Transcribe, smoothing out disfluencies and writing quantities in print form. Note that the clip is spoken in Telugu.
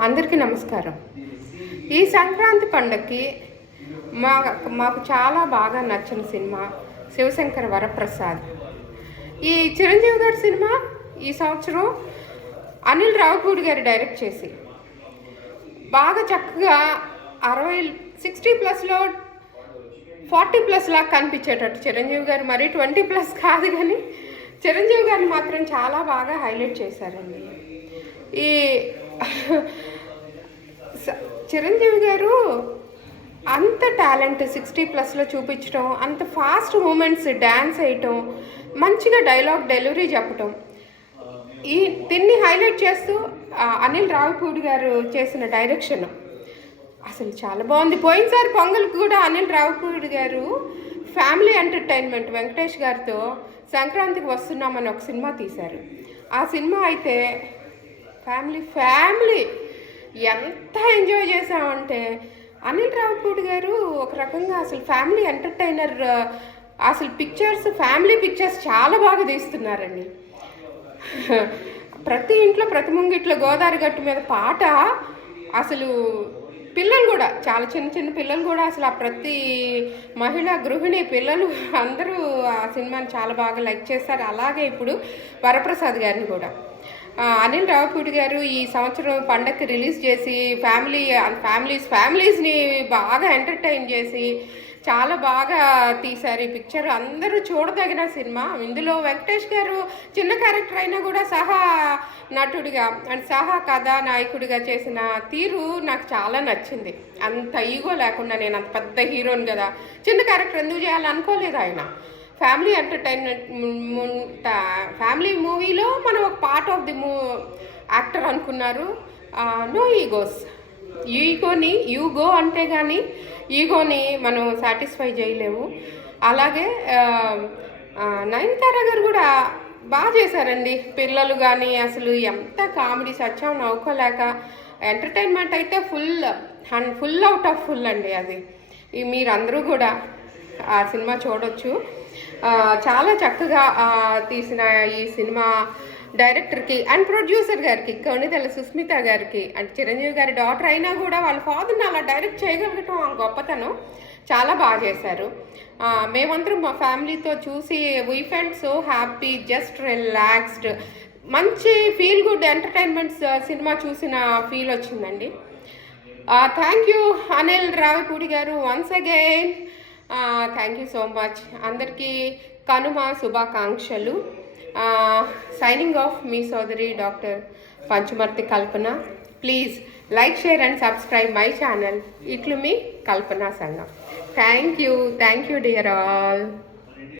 అందరికీ నమస్కారం. ఈ సంక్రాంతి పండగకి మాకు చాలా బాగా నచ్చిన సినిమా శివశంకర వరప్రసాద్. ఈ చిరంజీవి గారి సినిమా ఈ సంవత్సరం అనిల్ రావిపూడి గారు డైరెక్ట్ చేసి బాగా చక్కగా 60+ 40+ లాగా కనిపించేటట్టు, చిరంజీవి గారు మరీ 20+ కాదు కానీ చిరంజీవి గారిని మాత్రం చాలా బాగా హైలైట్ చేశారండి. ఈ చిరంజీవి గారు అంత టాలెంట్ 60+లో చూపించడం, అంత ఫాస్ట్ మూమెంట్స్, డ్యాన్స్ వేయటం, మంచిగా డైలాగ్ డెలివరీ చెప్పటం, దీన్ని హైలైట్ చేస్తూ అనిల్ రావిపూడి గారు చేసిన డైరెక్షన్ అసలు చాలా బాగుంది. పోయినసారి పొంగల్కి కూడా అనిల్ రావిపూడి గారు ఫ్యామిలీ ఎంటర్టైన్మెంట్ వెంకటేష్ గారితో సంక్రాంతికి వస్తున్నామని ఒక సినిమా తీశారు. ఆ సినిమా అయితే ఫ్యామిలీ ఎంత ఎంజాయ్ చేసామంటే, అనిల్ రావిపూడి గారు ఒక రకంగా అసలు ఫ్యామిలీ ఎంటర్టైనర్. అసలు ఫ్యామిలీ పిక్చర్స్ చాలా బాగా తీస్తున్నారండి. ప్రతి ఇంట్లో, ప్రతి ముంగిట్లో గోదావరి గట్టు మీద పాట, అసలు పిల్లలు కూడా, చాలా చిన్న పిల్లలు కూడా, అసలు ఆ ప్రతి మహిళా గృహిణి పిల్లలు అందరూ ఆ సినిమాని చాలా బాగా లైక్ చేస్తారు. అలాగే ఇప్పుడు వరప్రసాద్ గారిని కూడా అనిల్ రావిపూడి గారు ఈ సంవత్సరం పండగకి రిలీజ్ చేసి ఫ్యామిలీస్ని బాగా ఎంటర్టైన్ చేసి చాలా బాగా తీశారు ఈ పిక్చర్. అందరూ చూడదగిన సినిమా. ఇందులో వెంకటేష్ గారు చిన్న క్యారెక్టర్ అయినా కూడా సహా నటుడిగా అండ్ సహా కథానాయకుడిగా చేసిన తీరు నాకు చాలా నచ్చింది. అంత ఈగో లేకుండా, నేను అంత పెద్ద హీరోని కదా, చిన్న క్యారెక్టర్ ఎందుకు చేయాలనుకోలేదు ఆయన. ఫ్యామిలీ ఎంటర్టైన్మెంట్, ఫ్యామిలీ మూవీలో మనం ఒక పార్ట్ ఆఫ్ ది యాక్టర్ అనుకున్నారు. No egos. యూగో అంటే కానీ ఈగోని మనం సాటిస్ఫై చేయలేము. అలాగే నయనతార గారు కూడా బాగా చేశారండి. పిల్లలు కానీ అసలు ఎంత కామెడీ, సత్యం నవ్వుకోలేక. ఎంటర్టైన్మెంట్ అయితే ఫుల్ అవుట్ ఆఫ్ ఫుల్ అండి. అది మీరందరూ కూడా ఆ సినిమా చూడొచ్చు. చాలా చక్కగా తీసిన ఈ సినిమా డైరెక్టర్కి అండ్ ప్రొడ్యూసర్ గారికి, కొణిదెల సుస్మిత గారికి, అంటే చిరంజీవి గారి డాటర్ అయినా కూడా వాళ్ళ ఫాదర్ని అలా డైరెక్ట్ చేయగలగటం ఆ గొప్పతనం. చాలా బాగా చేశారు. మేమందరం మా ఫ్యామిలీతో చూసి we felt so happy, just relaxed. మంచి ఫీల్ గుడ్ ఎంటర్టైన్మెంట్ సినిమా చూసిన ఫీల్ వచ్చిందండి. Thank you Anil Ravipudi garu once again. Thank you so much. అందరికీ కనుమ శుభాకాంక్షలు. సైనింగ్ ఆఫ్ మీ సోదరి doctor Panchumarthi Kalpana. Please like, share and subscribe my channel. ఇట్లు మీ Kalpana Sangam. Thank you dear all.